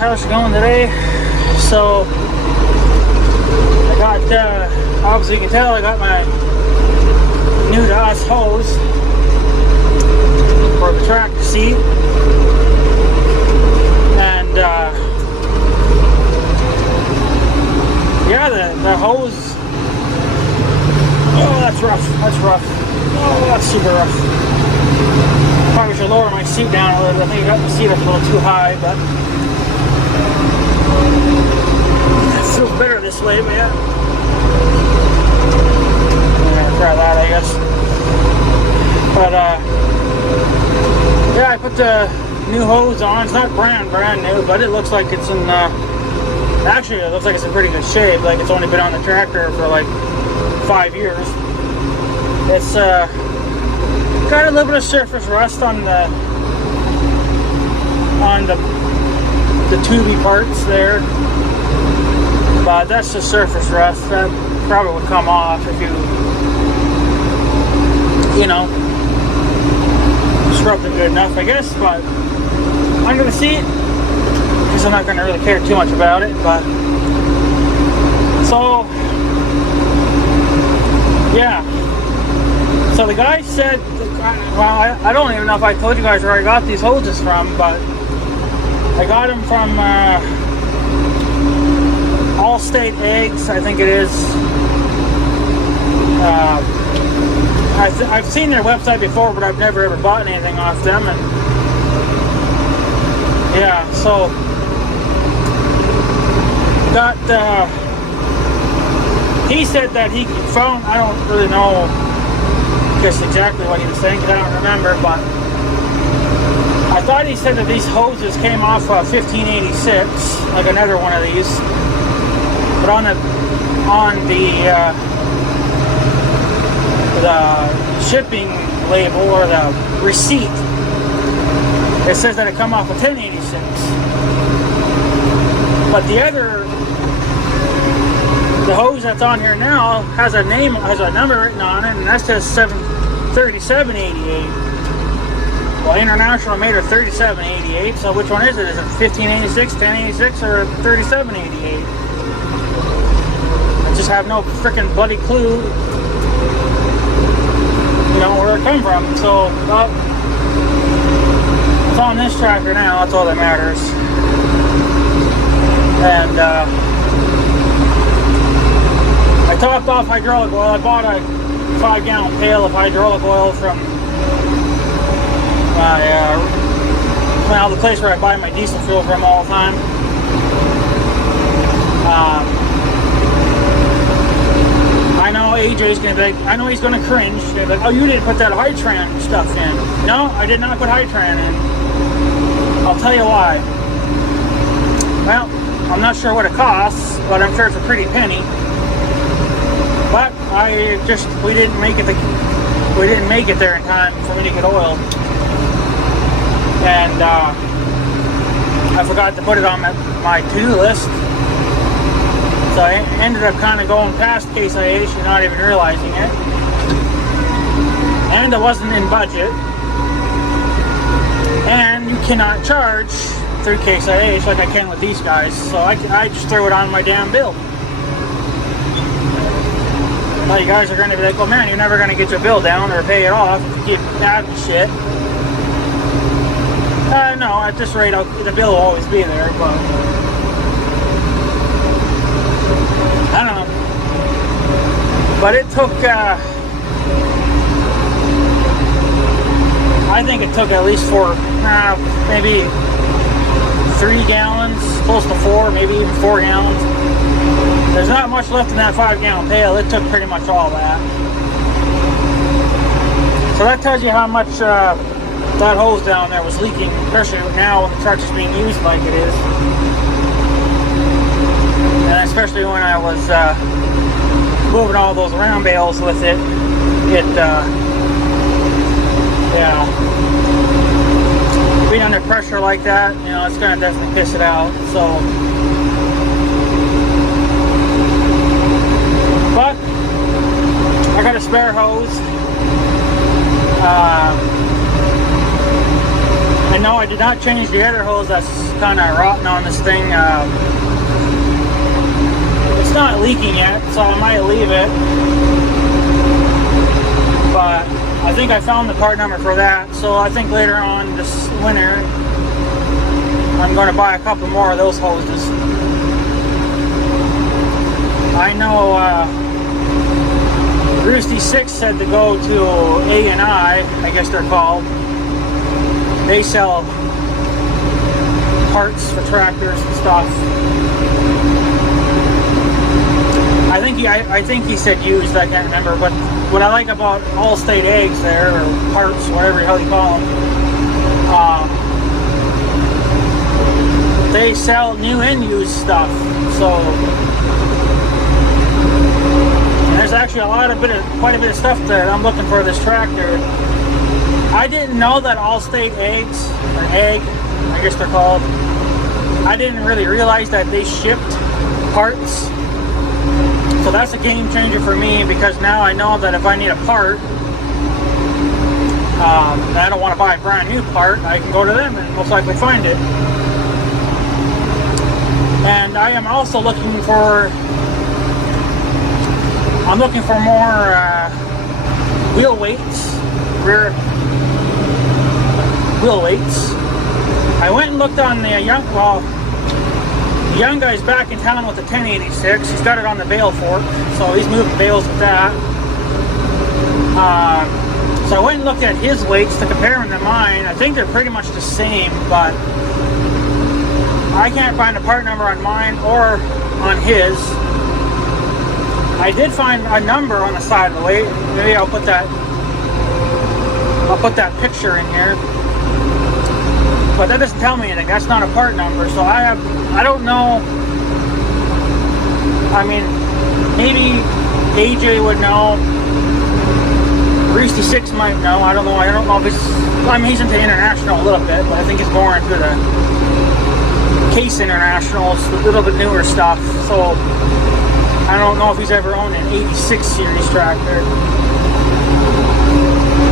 how's it going today? So, I got, obviously you can tell I got my new to us hose for the tractor seat. And, yeah, the hose, oh, that's rough, oh, that's super rough. Probably should lower my seat down a little bit. I think I got the seat up a little too high, but it feels better this way, but yeah. I'm gonna try that, I guess. But, yeah, I put the new hose on. It's not brand new, but it looks like it's in, actually, it looks like it's in pretty good shape. Like it's only been on the tractor for like 5 years. It's, got a little bit of surface rust on the tubey parts there, but that's the surface rust. That probably would come off if you know, scrubbed it good enough, I guess. But I'm gonna see it because I'm not gonna really care too much about it. But so yeah. So the guy said, well, I don't even know if I told you guys where I got these hoses from, but I got them from Allstate Eggs, I think it is. I've seen their website before, but I've never ever bought anything off them. And yeah, so got. He said that he found. I don't really know just exactly what he was saying, because I don't remember, but I thought he said that these hoses came off 1586, like another one of these, but on the shipping label or the receipt, it says that it come off of 1086, but the hose that's on here now has a name, has a number written on it, and that says 3788. Well, International made her 3788, so which one is it? Is it 1586, 1086, or 3788? I just have no freaking bloody clue, you know, where it come from. So, well, it's on this tractor now, that's all that matters. And, I topped off hydraulic oil. I bought a 5-gallon pail of hydraulic oil from my, the place where I buy my diesel fuel from all the time. I know AJ's gonna be like, I know he's gonna cringe. He's gonna be like, oh, you didn't put that Hitran stuff in. No, I did not put Hitran in. I'll tell you why. Well, I'm not sure what it costs, but I'm sure it's a pretty penny. But we didn't make it there in time for me to get oil, and I forgot to put it on my to-do list. So I ended up kind of going past Case IH and not even realizing it, and it wasn't in budget. And you cannot charge through Case IH like I can with these guys, so I just throw it on my damn bill. Well, you guys are going to be like, well, man, you're never going to get your bill down or pay it off if you keep adding shit. No, at this rate, the bill will always be there, but I don't know. But it took, I think it took at least maybe 3 gallons, close to 4, maybe even 4 gallons. There's not much left in that 5-gallon pail. It took pretty much all that. So that tells you how much that hose down there was leaking, especially now when the truck is being used like it is. And especially when I was moving all those round bales with it, yeah. Being under pressure like that, you know, it's going to definitely piss it out. So, but I got a spare hose, and And no, I did not change the air hose. That's kind of rotten on this thing. It's not leaking yet, so I might leave it. But I think I found the part number for that. So I think later on this winter, I'm going to buy a couple more of those hoses. I know Roosty 6 said to go to A&I guess they're called. They sell parts for tractors and stuff. I think he said used, I can't remember, but what I like about Allstate eggs there, or parts, whatever the hell you call them, they sell new and used stuff. So there's actually quite a bit of stuff that I'm looking for this tractor. I didn't know that Allstate eggs, or egg, I guess they're called, I didn't really realize that they shipped parts. So that's a game changer for me, because now I know that if I need a part, and I don't want to buy a brand new part, I can go to them and most likely find it. And I am also looking for more wheel weights, rear wheel weights. I went and looked on the young guy's back in town with the 1086. He's got it on the bale fork, so he's moving bales with that. So I went and looked at his weights to compare them to mine. I think they're pretty much the same, but I can't find a part number on mine or on his. I did find a number on the side of the weight. Maybe I'll put that picture in here. But that doesn't tell me anything. That's not a part number. So I don't know. I mean, maybe AJ would know. Roosty 6 might know. I don't know. I don't know if he's into international a little bit, but I think he's more into the Case International, a little bit newer stuff. So I don't know if he's ever owned an 86 series tractor.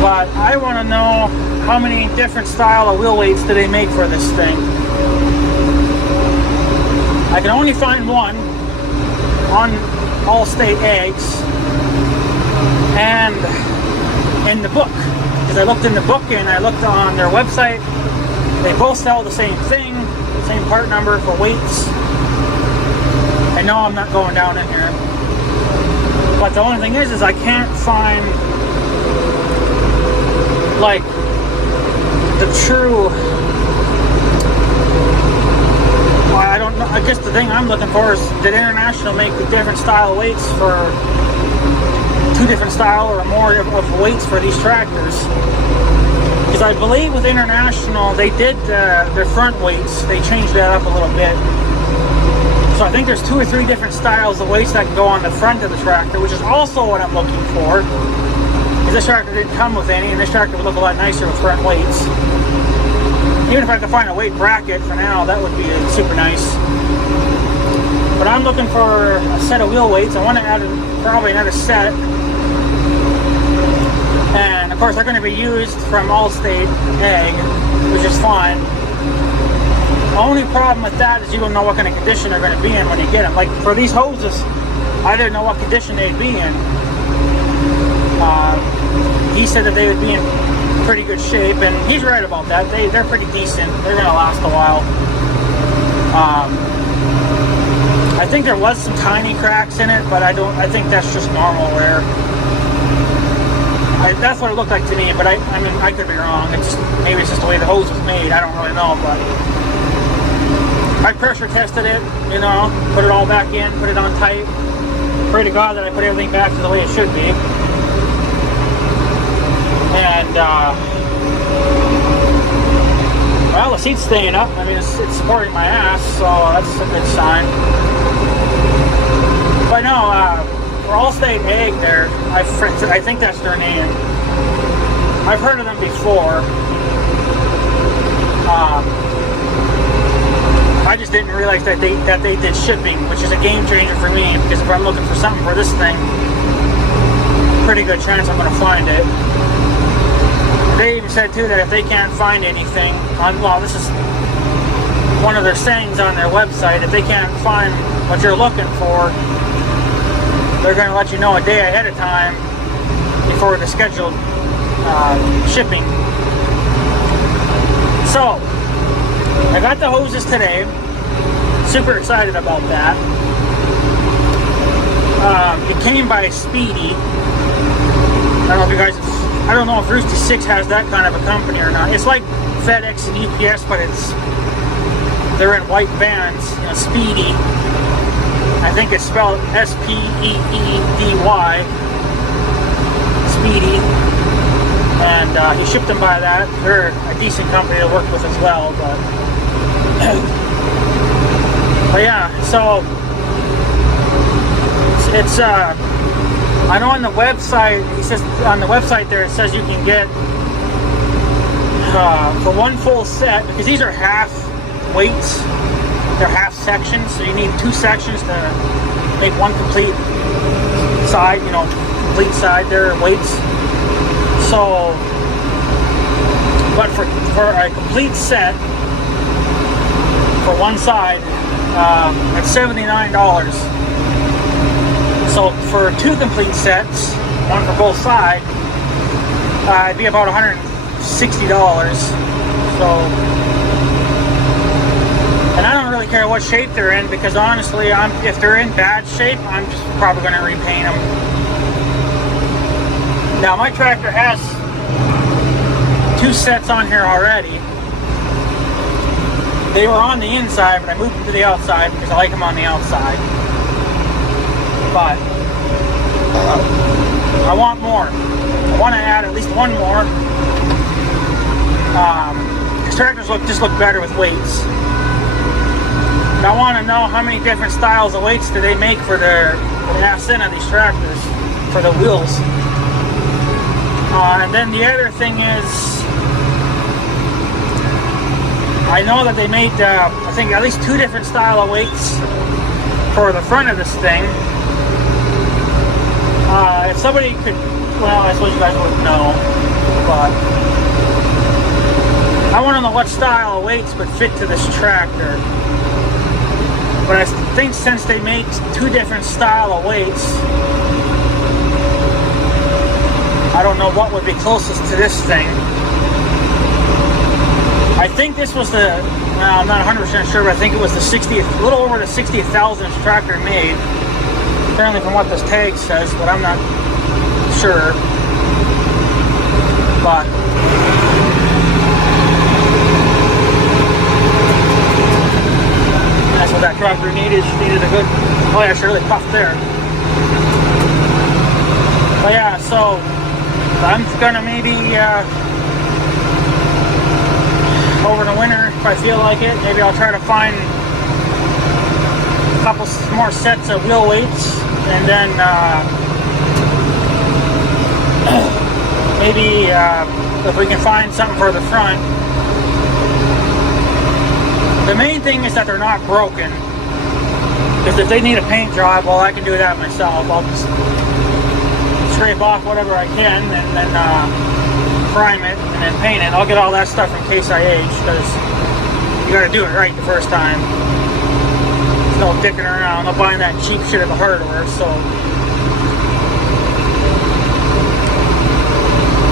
But I want to know how many different style of wheel weights do they make for this thing. I can only find one on Allstate eggs and in the book, because I looked in the book and I looked on their website. They both sell the same thing, same part number for weights. I know I'm not going down in here, but the only thing is I can't find like the true. Well, I don't know. I guess the thing I'm looking for is, did International make the different style weights for 2 different style or more of weights for these tractors? Because I believe with International they did their front weights. They changed that up a little bit. So I think there's 2 or 3 different styles of weights that can go on the front of the tractor, which is also what I'm looking for. Because this tractor didn't come with any, and this tractor would look a lot nicer with front weights. Even if I could find a weight bracket for now, that would be super nice. But I'm looking for a set of wheel weights. I want to add probably another set. And of course they're going to be used from Allstate egg, which is fine. The only problem with that is you don't know what kind of condition they're going to be in when you get them. Like for these hoses, I didn't know what condition they'd be in. He said that they would be in pretty good shape, and he's right about that. They're pretty decent. They're going to last a while. I think there was some tiny cracks in it, but I think that's just normal wear. That's what it looked like to me, but I mean, I could be wrong. Maybe it's just the way the hose was made. I don't really know, but I pressure tested it, you know, put it all back in, put it on tight. Pray to God that I put everything back to the way it should be. And, well, the seat's staying up. I mean, it's supporting my ass, so that's a good sign. But no, for Allstate egg there, I think that's their name. I've heard of them before. I just didn't realize that they did shipping, which is a game changer for me, because if I'm looking for something for this thing, pretty good chance I'm going to find it. They even said too that if they can't find anything on, well, this is one of their sayings on their website, if they can't find what you're looking for, they're going to let you know a day ahead of time before the scheduled shipping. So I got the hoses today. Super excited about that. It came by Speedy. I don't know if you guys, I don't know if Route 6 has that kind of a company or not. It's like FedEx and UPS, but they're in white vans. You know, Speedy. I think it's spelled Speedy. Speedy. And he shipped them by that. They're a decent company to work with as well, but yeah, so it's I know on the website, he says on the website there, it says you can get for one full set, because these are half weights, they're half sections, so you need 2 sections to make one complete side, you know, complete side there, weights. So, but for a complete set, for one side, it's $79. So for 2 complete sets, one for both sides, it'd be about $160. So, and I don't really care what shape they're in, because honestly, if they're in bad shape, I'm just probably going to repaint them. Now my tractor has 2 sets on here already. They were on the inside, but I moved them to the outside because I like them on the outside. But I want more. I want to add at least one more. These tractors just look better with weights. And I want to know how many different styles of weights do they make for the ass end of these tractors, for the wheels. And then the other thing is, I know that they made, I think, at least 2 different style of weights for the front of this thing. If somebody could, well, I suppose you guys wouldn't know, but I want to know what style of weights would fit to this tractor. But I think since they make 2 different style of weights, I don't know what would be closest to this thing. I think this was the, well, I'm not 100% sure, but I think it was the 60th, a little over the 60,000th tractor made. Apparently from what this tag says, but I'm not sure. But that's what that tractor needed. She needed a good, oh yeah, she really puffed there. But yeah, so I'm gonna maybe over the winter, if I feel like it, maybe I'll try to find a couple more sets of wheel weights, and then maybe if we can find something for the front. The main thing is that they're not broken, because if they need a paint job, well, I can do that myself. I'll just scrape off whatever I can, and then prime it, and then paint it. I'll get all that stuff from Case IH, because you got to do it right the first time. There's no dicking around. I'm buying that cheap shit at the hardware, so.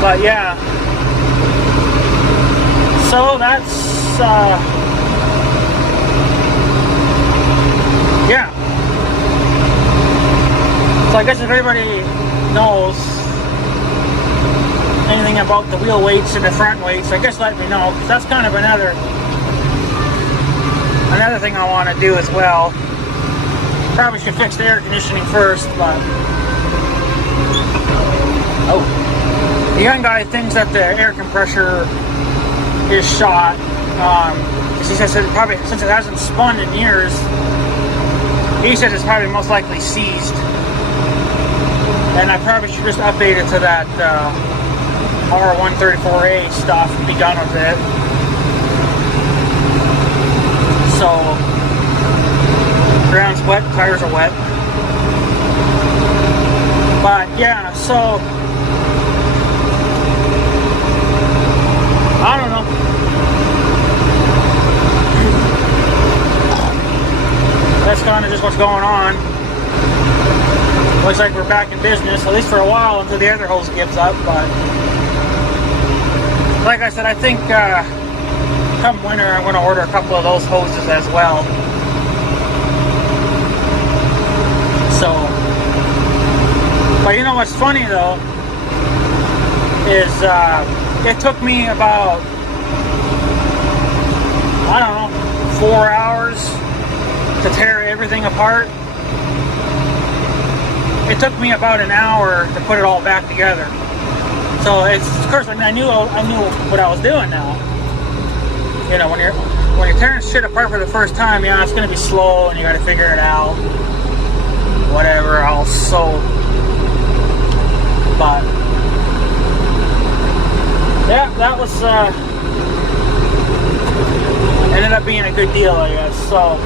But yeah. So that's, yeah. So I guess if everybody knows anything about the wheel weights and the front weights, I guess let me know, because that's kind of another thing I want to do as well. Probably should fix the air conditioning first, but the young guy thinks that the air compressor is shot. He says that probably, since it hasn't spun in years, he says it's probably most likely seized. And I probably should just update it to that R134A stuff and be done with it. So, ground's wet, tires are wet. But yeah, so I don't know. That's kind of just what's going on. Looks like we're back in business, at least for a while, until the other hose gives up. But like I said, I think come winter, I'm going to order a couple of those hoses as well. So, but you know what's funny though is it took me about, I don't know, 4 hours to tear everything apart. It took me about an hour to put it all back together. So it's, of course, I knew what I was doing now. You know, when you're tearing shit apart for the first time, yeah, it's gonna be slow and you got to figure it out. Whatever else. So, but yeah, that was ended up being a good deal, I guess. So.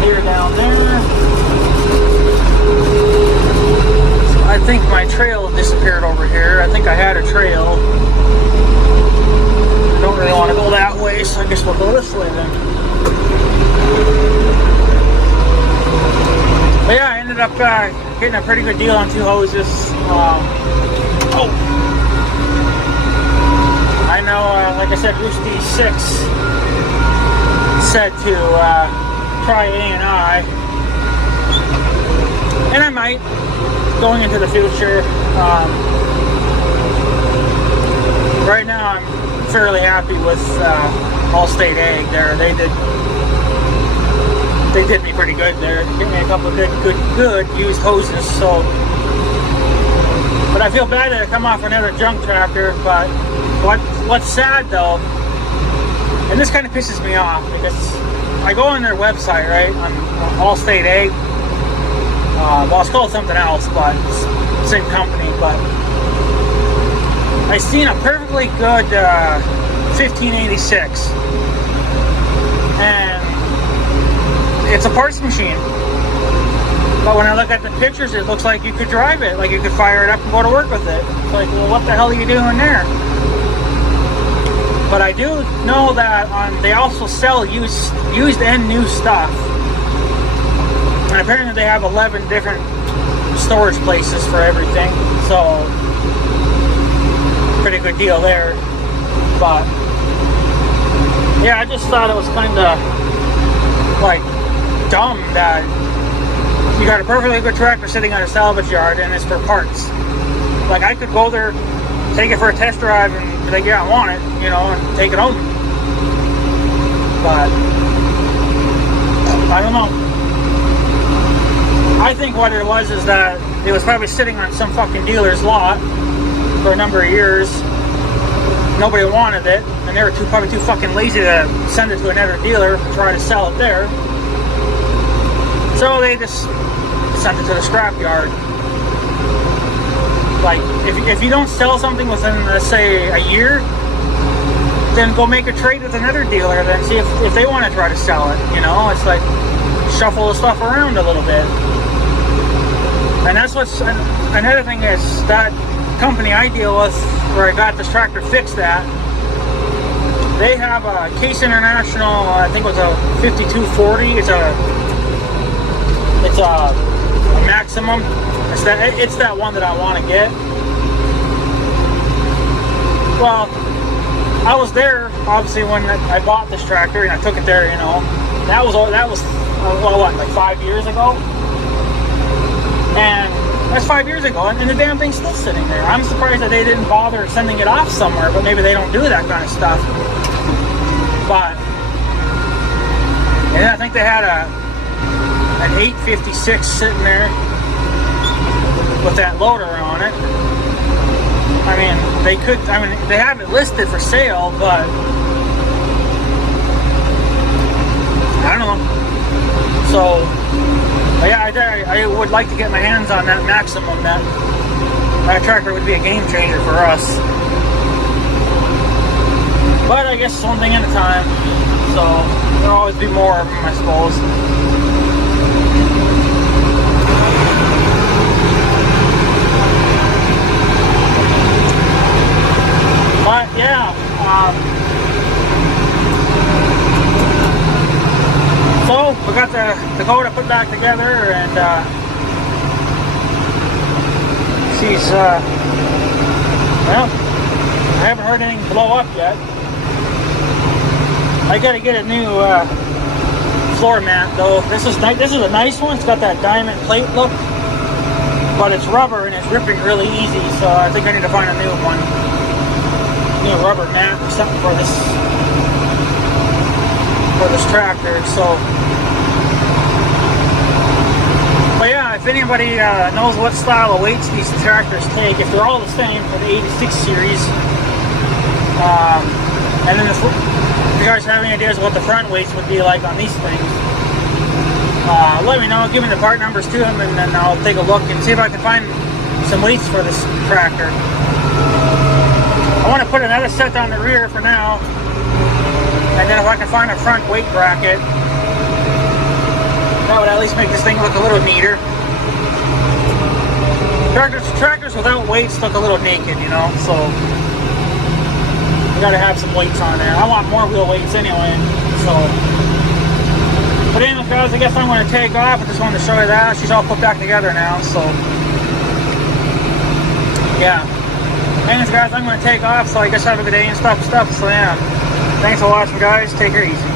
Deer down there. I think my trail disappeared over here. I think I had a trail. I don't really want to go that way, so I guess we'll go this way then. But yeah, I ended up getting a pretty good deal on 2 hoses. Oh, I know, like I said, Roosty 6 said to try A&I, and I might going into the future. Right now I'm fairly happy with Allstate Ag there. They did me pretty good there. Gave me a couple of good used hoses. So, but I feel bad that I come off another junk tractor. But what's sad though, and this kind of pisses me off, because I go on their website, right, on Allstate Ag. Well, it's called something else, but it's the same company. But I seen a perfectly good 1586, and it's a parts machine. But when I look at the pictures, it looks like you could drive it, like you could fire it up and go to work with it. It's like, well, what the hell are you doing there? But I do know that they also sell used and new stuff. And apparently they have 11 different storage places for everything. So, pretty good deal there. But, yeah, I just thought it was kind of, like, dumb that you got a perfectly good tractor sitting at a salvage yard and it's for parts. Like, I could go there, take it for a test drive, and be like, yeah, I want it, you know, and take it home. But I don't know. I think what it was is that it was probably sitting on some fucking dealer's lot for a number of years. Nobody wanted it, and they were probably too fucking lazy to send it to another dealer to try to sell it there. So they just sent it to the scrap yard. Like, if you don't sell something within, let's say, a year, then go make a trade with another dealer, then see if they want to try to sell it, you know? It's like, shuffle the stuff around a little bit. And that's what's, another thing is, that company I deal with, where I got this tractor fixed at, they have a Case International, I think it was a 5240, it's a maximum. It's that one that I want to get. Well, I was there obviously when I bought this tractor, and I took it there. You know, that was well, what, like 5 years ago, and that's 5 years ago, and the damn thing's still sitting there. I'm surprised that they didn't bother sending it off somewhere, but maybe they don't do that kind of stuff. But yeah, I think they had an 856 sitting there with that loader on it. I mean, they have it listed for sale, but I don't know. So, yeah, I would like to get my hands on that maximum. That tractor would be a game changer for us. But I guess one thing at a time. So, there'll always be more of them, I suppose. So we got the Dakota put back together, and she's well, I haven't heard anything blow up yet. I gotta get a new floor mat though. This is a nice one. It's got that diamond plate look, but it's rubber and it's ripping really easy. So I think I need to find a new one, new rubber mat or something for this tractor. So, but yeah, if anybody knows what style of weights these tractors take, if they're all the same for the 86 series, and then if you guys have any ideas what the front weights would be like on these things, let me know. Give me the part numbers to them, and then I'll take a look and see if I can find some weights for this tractor. I want to put another set on the rear for now, and then if I can find a front weight bracket, that would at least make this thing look a little neater. Tractors without weights look a little naked, you know, so you gotta have some weights on there. I want more wheel weights anyway, so. But anyways, guys, I guess I'm gonna take off. I just wanted to show you that. She's all put back together now, so. Yeah. Anyways, guys, I'm gonna take off, so I guess have a good day and stuff, so yeah. Thanks for watching, guys. Take care easy.